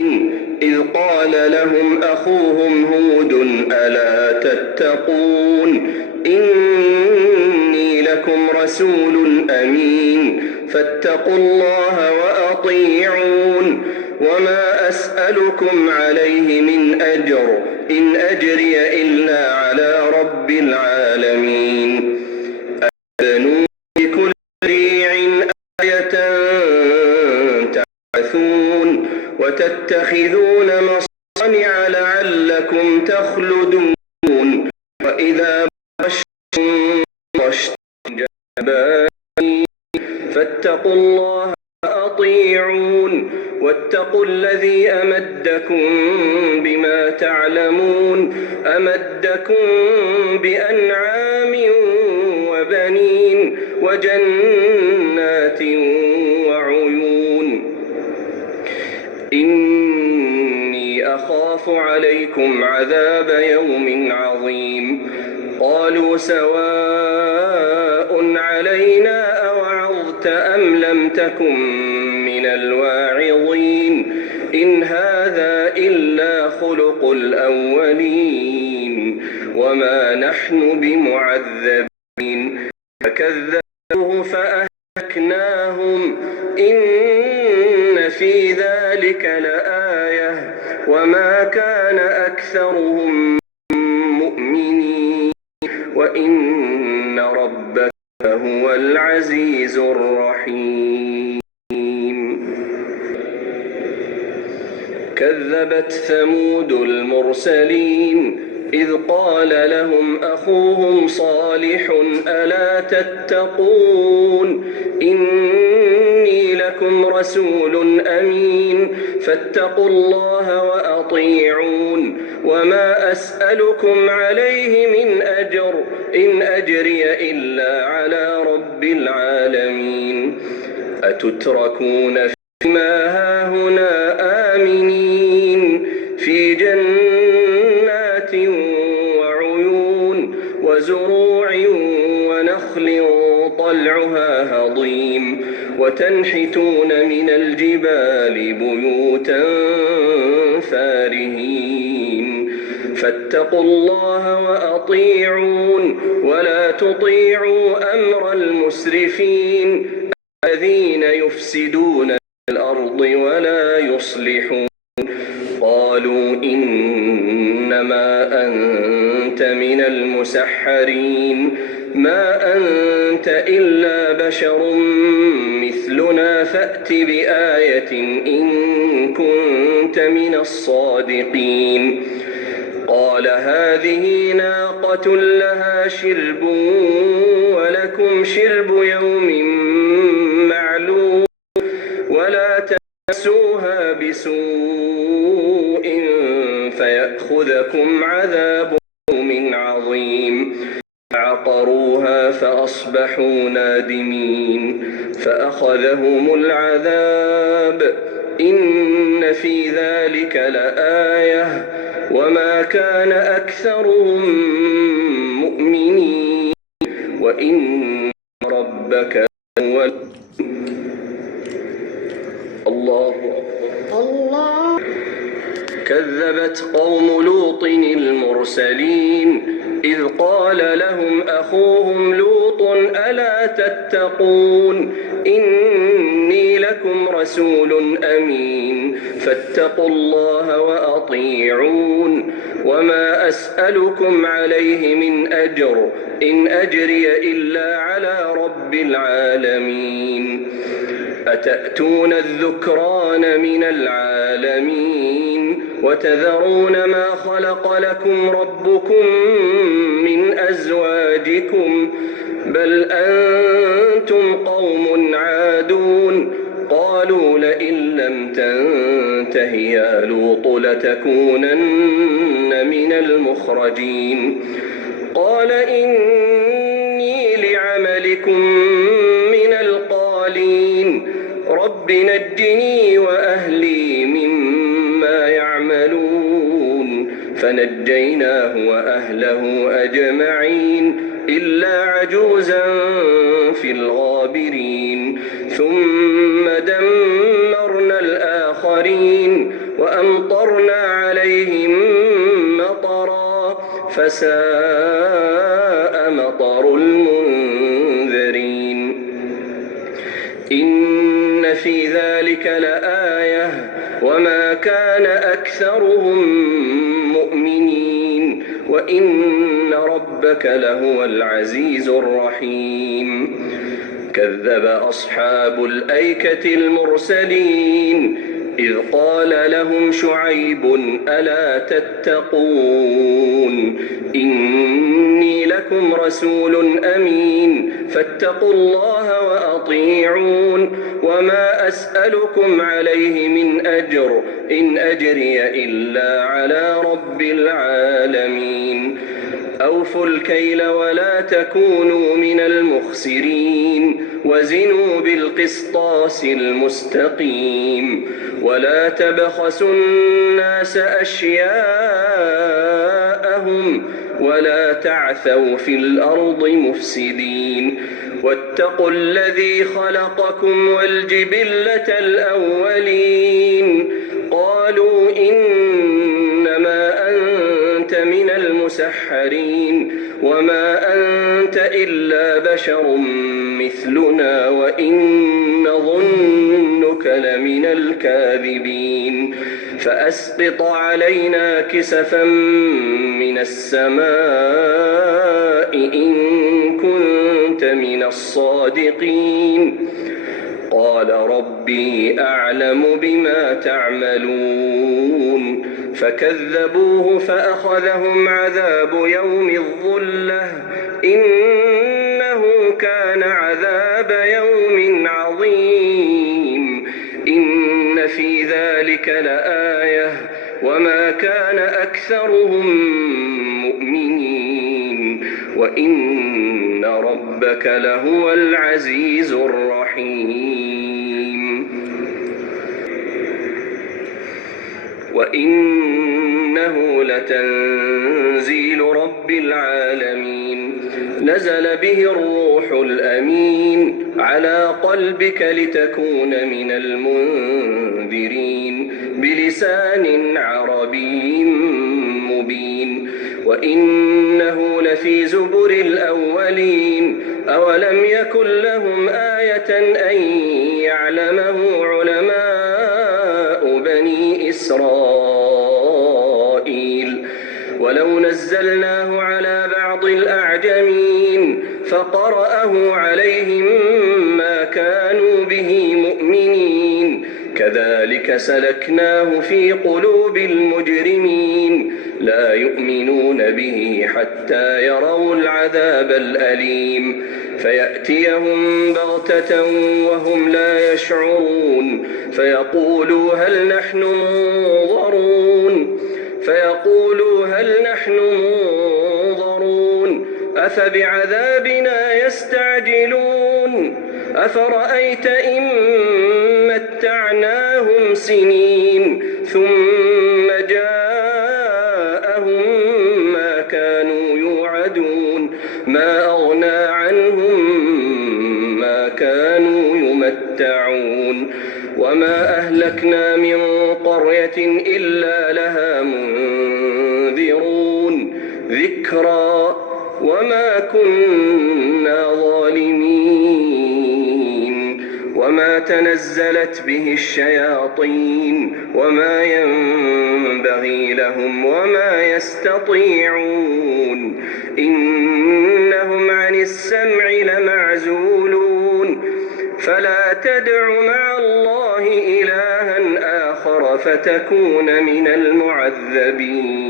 إذ قال لهم أخوهم هود ألا تتقون إني لكم رسول أمين فاتقوا الله وأطيعون وما أسألكم عليه من أجر إن أجري إلا على رب العالمين أبنوا بكل ريع آية تعبثون وتتخذون مصانع لعلكم تخلدون وإذا بشرتم جبارين فاتقوا الله وأطيعون واتقوا الذي أمدكم بما تعلمون أمدكم بأنعام وبنين وجنات وعيون إني أخاف عليكم عذاب يوم عظيم قالوا سواء علينا أوعظت أم لم تكن من الواعظين إن هذا إلا خلق الأولين وما نحن بمعذبين فكذبوه فأهلكناهم إن في ذلك لآية وما كان أكثرهم مؤمنين وإن ربك هو العزيز الرحيم. كذبت ثمود المرسلين إذ قال لهم أخوهم صالح ألا تتقون إني لكم رسول أمين فاتقوا الله وأطيعون وما أسألكم عليه من أجر إن أجري إلا على رب العالمين أتتركون فيما هاهنا آمنين في جنات وعيون وزروع ونخل طلعها هضيم وتنحتون من الجبال بيوتا فارهين فاتقوا الله وأطيعون ولا تطيعوا أمر المسرفين الذين يفسدون في الأرض ولا يصلحون قالوا إنما أنت من المسحرين ما أنت إلا بشر مثلنا فأت بآية إن كنت من الصادقين قال هذه ناقة لها شرب ولكم شرب يوم معلوم ولا تمسوها بسوء فيأخذكم عذاب يوم عظيم فعقروها فأصبحوا نادمين فأخذهم العذاب إن في ذلك لآية وما كان أكثرهم مؤمنين وإن ربك هو الله كذبت قوم لوط المرسلين إذ قال لهم أخوهم لوط ألا تتقون إني لكم رسول أمين فاتقوا الله وأطيعون وما أسألكم عليه من أجر إن أجري إلا على رب العالمين أتأتون الذكران من العالمين وتذرون ما خلق لكم ربكم من أزواجكم بل أنتم قوم عادون قالوا لئن لم تنته يا لوط لتكونن من المخرجين قال إني لعملكم من القالين رب نجني وأهلي مما يعملون فنجيناه وأهله أجمعين إلا عجوزا في الغابرين ثم دمرنا الآخرين فساء مطر المنذرين إن في ذلك لآية وما كان أكثرهم مؤمنين وإن ربك لهو العزيز الرحيم كذب أصحاب الأيكة المرسلين إذ قال لهم شعيب ألا تتقون إني لكم رسول أمين فاتقوا الله وأطيعون وما أسألكم عليه من أجر إن أجري إلا على رب العالمين أوفوا الكيل ولا تكونوا من المخسرين وزنوا بالقسطاس المستقيم ولا تبخسوا الناس أشياءهم ولا تعثوا في الأرض مفسدين واتقوا الذي خلقكم والجبلة الأولين قالوا إنما أنت من المسحرين وما أنت إلا بشر مثلنا وإن نظنك لمن الكاذبين فأسقط علينا كسفا من السماء إن كنت من الصادقين قال ربي أعلم بما تعملون فكذبوه فأخذهم عذاب يوم الظلة إنه كان عذاب يوم عظيم إن في ذلك لآية وما كان أكثرهم مؤمنين وإن ربك لهو العزيز الرحيم وإنه لتنزيل رب العالمين نزل به الروح الأمين على قلبك لتكون من المنذرين بلسان عربي مبين وإنه لفي زبر الأولين أولم يكن لهم آية أن يعلمه علماء بني إسرائيل ولو نزلناه على بعض الأعجمين فقرأه عليهم ما كانوا به مؤمنين كذلك سلكناه في قلوب المجرمين لا يؤمنون به حتى يروا العذاب الأليم فيأتيهم بغتة وهم لا يشعرون فيقولوا هل نحن منظرون أفبعذابنا يستعجلون أفرأيت إن متعناهم سنين ثم جاءهم ما كانوا يوعدون ما أغنى عنهم ما كانوا يمتعون وما أهلكنا من قرية إلا لها منذرون ذكرى وما كنا ظالمين وما تنزلت به الشياطين وما ينبغي لهم وما يستطيعون إنهم عن السمع لمعزولون فلا تدع مع الله إلها آخر فتكون من المعذبين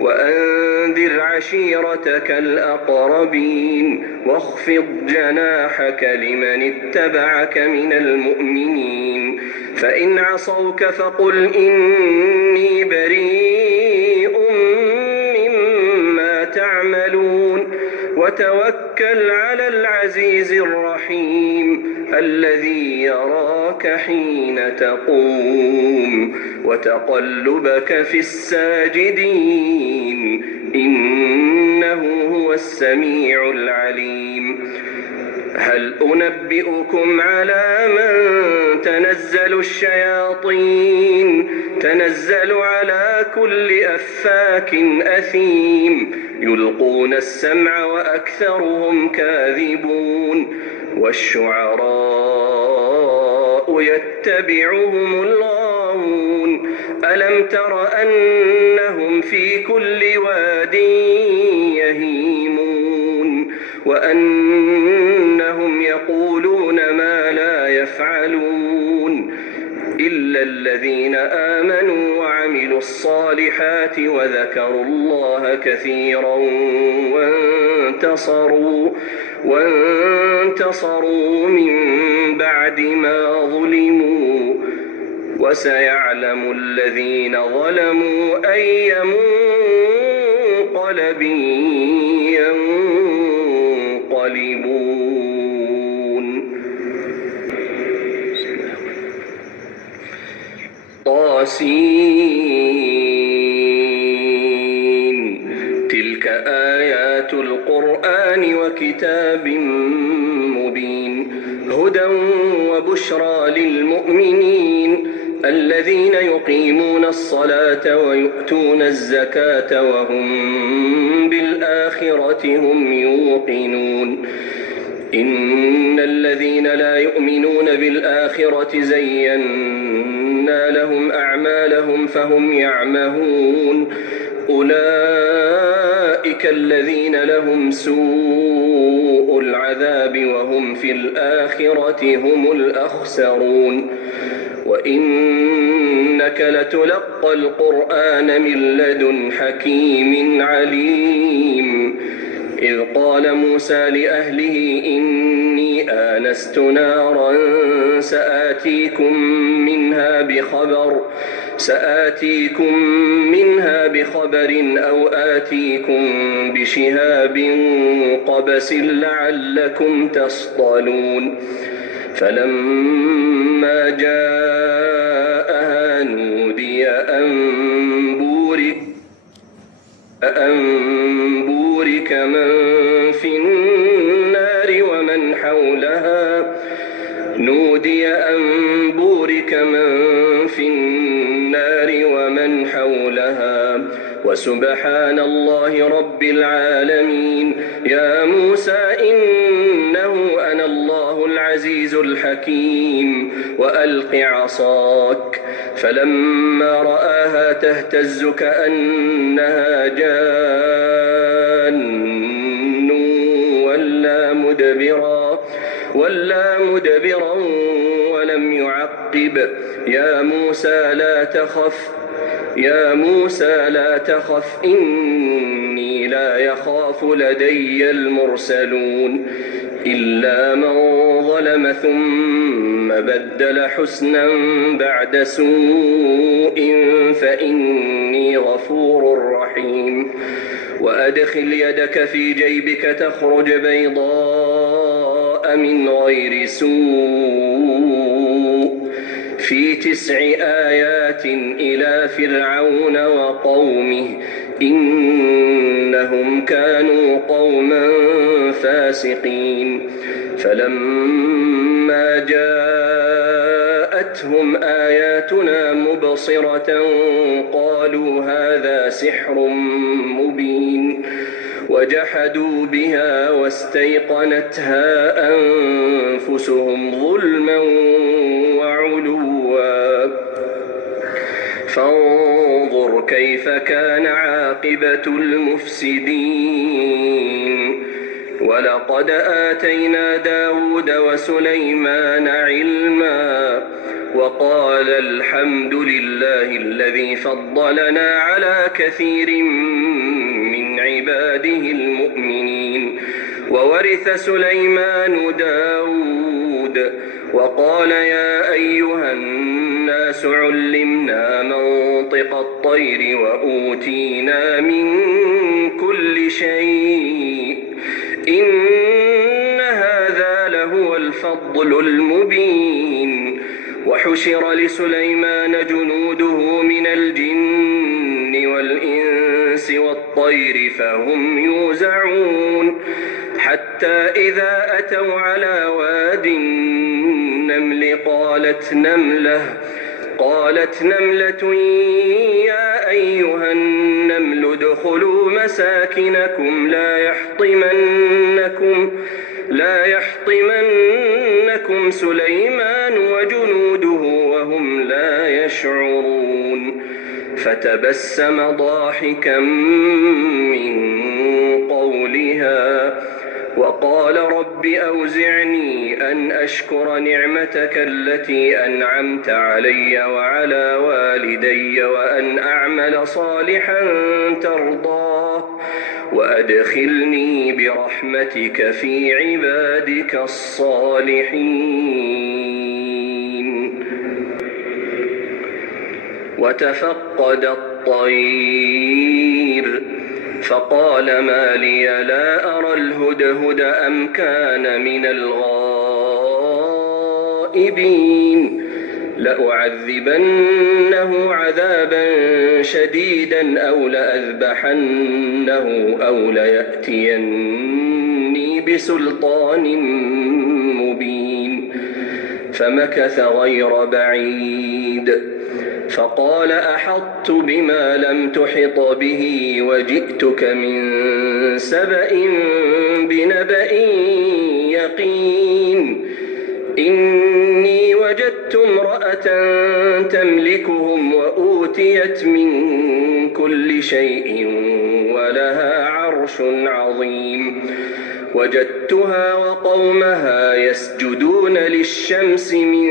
وأنذر عشيرتك الأقربين واخفض جناحك لمن اتبعك من المؤمنين فإن عصوك فقل إني بريء مما تعملون وتوكل على العزيز الرحيم الذي يراك حين تقوم وتقلبك في الساجدين إنه هو السميع العليم هل أنبئكم على من تنزل الشياطين تنزل على كل أفاك أثيم يلقون السمع وأكثرهم كاذبون والشعراء يتبعهم الغاوون ألم تر أنهم في كل واد يهيمون وأنهم يقولون ما لا يفعلون إلا الذين آمنوا وعملوا الصالحات وذكروا الله كثيرا وانتصروا من بعد ما ظلموا وسيعلم الذين ظلموا أي منقلب ينقلبون. طاسين تلك آيات القرآن وكتاب مبين هدى وبشرى للمؤمنين الذين يقيمون الصلاة ويؤتون الزكاة وهم بالآخرة هم يوقنون إن الذين لا يؤمنون بالآخرة زينا لهم أعمالهم فهم يعمهون أولئك الذين لهم سوء العذاب وهم في الآخرة هم الأخسرون وإنك لتلقى القرآن من لدن حكيم عليم إذ قال موسى لأهله إني آنست نارا سآتيكم منها بخبر أو آتيكم بشهاب قبس لعلكم تصطلون فلما جاءها نودي أن بورك من في النار ومن حولها وسبحان الله رب العالمين يا موسى إنه أنا الله العزيز الحكيم وألق عصاك فلما رآها تهتز كأنها جان ولا مدبرا ولم يعقب يا موسى لا تخف إني لا يخاف لدي المرسلون إلا من ظلم ثم بدل حسنا بعد سوء فإني غفور رحيم وأدخل يدك في جيبك تخرج بيضاء من غير سوء في 9 آيات إلى فرعون وقومه إنهم كانوا قوما فاسقين فلما جاءتهم آياتنا مبصرة قالوا هذا سحر مبين وجحدوا بها واستيقنتها أنفسهم ظلما وعلوا فانظر كيف كان عاقبة المفسدين ولقد آتينا داود وسليمان علما وقال الحمد لله الذي فضلنا على كثير من عباده المؤمنين وورث سليمان داود وقال يا أيها الناس علمنا منطق الطير وأوتينا من كل شيء إن هذا لهو الفضل المبين وحشر لسليمان جنوده من الجن والإنس والطير فهم يوزعون حتى إذا أتوا على واد النمل قالت وقالت نملة يا أيها النمل ادخلوا مساكنكم لا يحطمنكم سليمان وجنوده وهم لا يشعرون فتبسم ضاحكا من قولها وقال رب أوزعني أن أشكر نعمتك التي أنعمت علي وعلى والدي وأن أعمل صالحا ترضاه وأدخلني برحمتك في عبادك الصالحين. وتفقد الطير فقال ما لي لا أرى الهدهد أم كان من الغائبين لأعذبنه عذابا شديدا أو لأذبحنه أو ليأتيني بسلطان مبين. فمكث غير بعيد فقال أحطت بما لم تحط به وجئتك من سبأ بنبأ يقين إني وجدت امرأة تملكهم وأوتيت من كل شيء ولها عرش عظيم وجدتها وقومها يسجدون للشمس من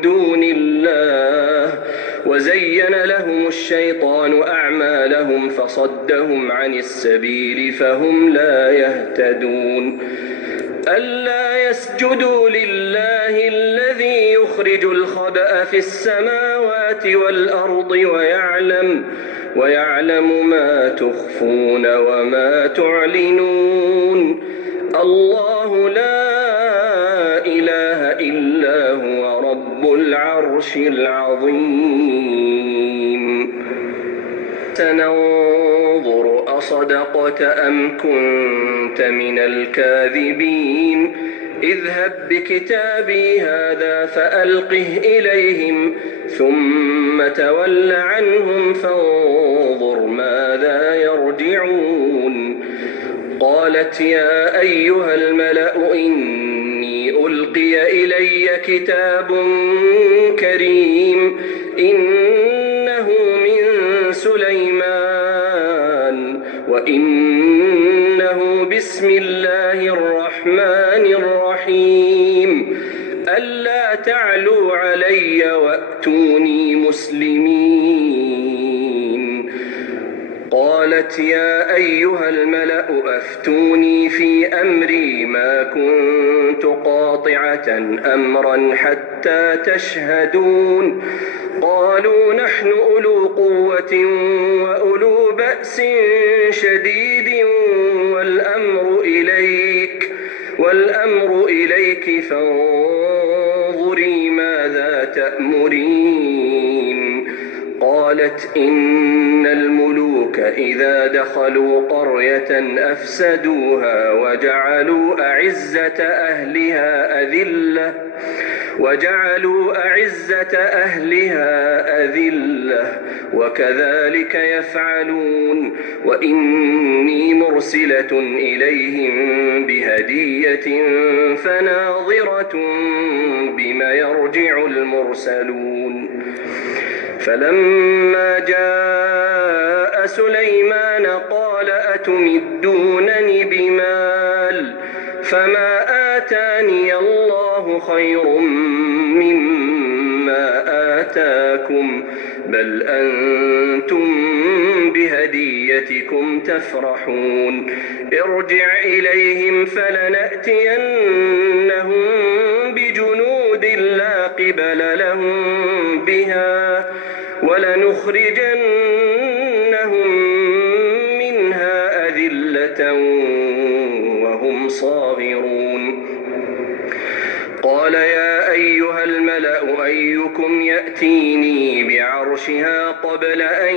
دون الله وزين لهم الشيطان أعمالهم فصدهم عن السبيل فهم لا يهتدون. ألا يسجدوا لله الذي يخرج الخبأ في السماوات والأرض ويعلم ما تخفون وما تعلنون. الله لا إله إلا هو رب العرش العظيم. سننظر أصدقت أم كنت من الكاذبين اذهب بكتابي هذا فألقه إليهم ثم تول عنهم فانظر ماذا يرجعون. قالت يا أيها الملأ إني ألقي إلي كتاب كريم إنه من سليمان وإنه بسم الله الرحمن الرحيم ألا تعلوا علي وأتوني مسلمين. قالت يا أيها الملأ أفتوني في أمري ما كنت قاطعة أمرا حتى تشهدون. قالوا نحن أولو قوة وأولو بأس شديد والأمر إليك فانظري ماذا تأمرين. قالت إن الملوك إذا دخلوا قرية أفسدوها وجعلوا أعزة أهلها أذلة وكذلك يفعلون. وإني مرسلة إليهم بهدية فناظرة بما يرجع المرسلون. فلما جاء سليمان قال أتمدونني بمال فما آتاني الله خير مما آتاكم بل أنتم بهديتكم تفرحون. ارجع إليهم فلنأتينهم بجنود لا قبل لهم بها ولنخرجنهم منها أذلة وهم صاغرون. قال يا أيها الملأ أيكم يأتيني بعرشها قبل أن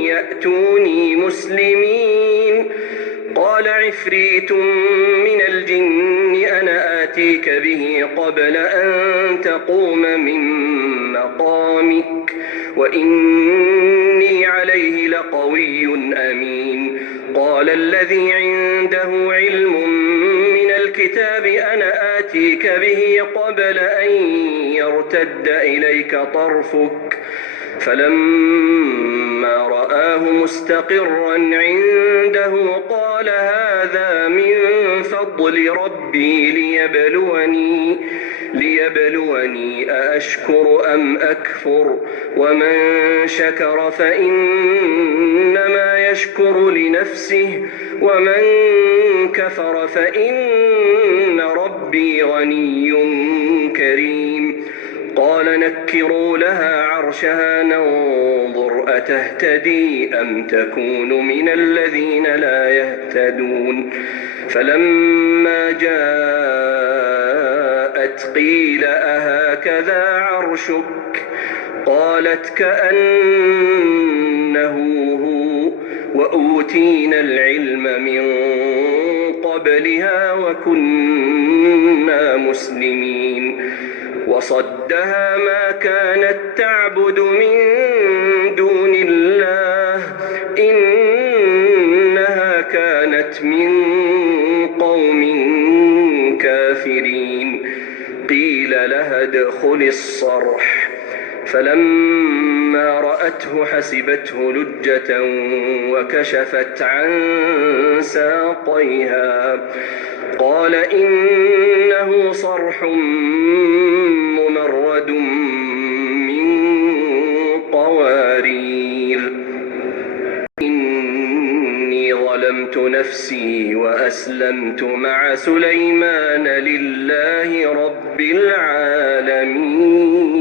يأتوني مسلمين. قال عفريت من الجن أنا آتيك به قبل أن تقوم من مقامك وإني عليه لقوي أمين. قال الذي عنده علم من الكتاب أنا آتيك به قبل أن يرتد إليك طرفك فلما رآه مستقرا عنده قال هذا من فضل ربي ليبلوني أأشكر أم أكفر ومن شكر فإنما يشكر لنفسه ومن كفر فإن ربي غني كريم. قال نكروا لها عرشها ننظر أتهتدي أم تكون من الذين لا يهتدون. فلما جاءت قيل أهكذا عرشك قالت كأنه هو وأوتينا العلم من قبلها وكنا مسلمين. وصدها ما كانت تعبد من دون الله إنها كانت من قوم كافرين. قيل لها ادخل الصرح فلما رأته حسبته لجة وكشفت عن ساقيها قال إنه صرح ممرد من قوارير. إني ظلمت نفسي وأسلمت مع سليمان لله رب العالمين.